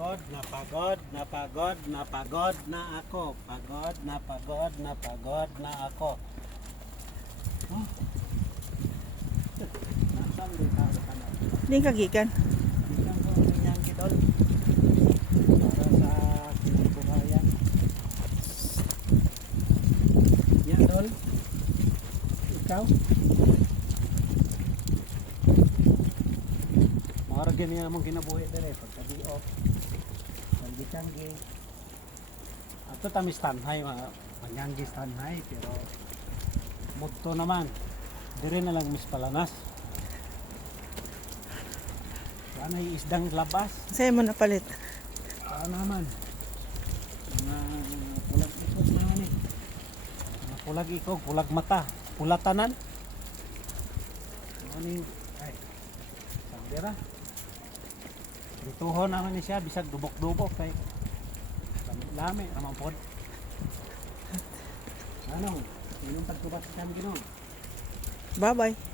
Napagod, napagod, napagod, napagod na ako. Pagod, napagod, napagod na ako. Hmm? Nasaan din tayo ka na? Ko kidol. Para sa kinabukayan. Yan, Dol. Ikaw? Mara gani among kinabuhi dere pagka Ato tamis tanhay mga manyangi tanhay pero mudto naman. Dire na lang mis palanas. Sana isdang labas. Sa'yo mo napalit. Saan naman? Mga pulag ikog na ni. Mga pulag ikog, pulag mata, pulatanan. Ano ay, sandira. Dituho naman ni siya, bisag dubok-dubok kay lami, ramang pod. Ano? Inong pagtubat sa kami ginoon. Bye-bye.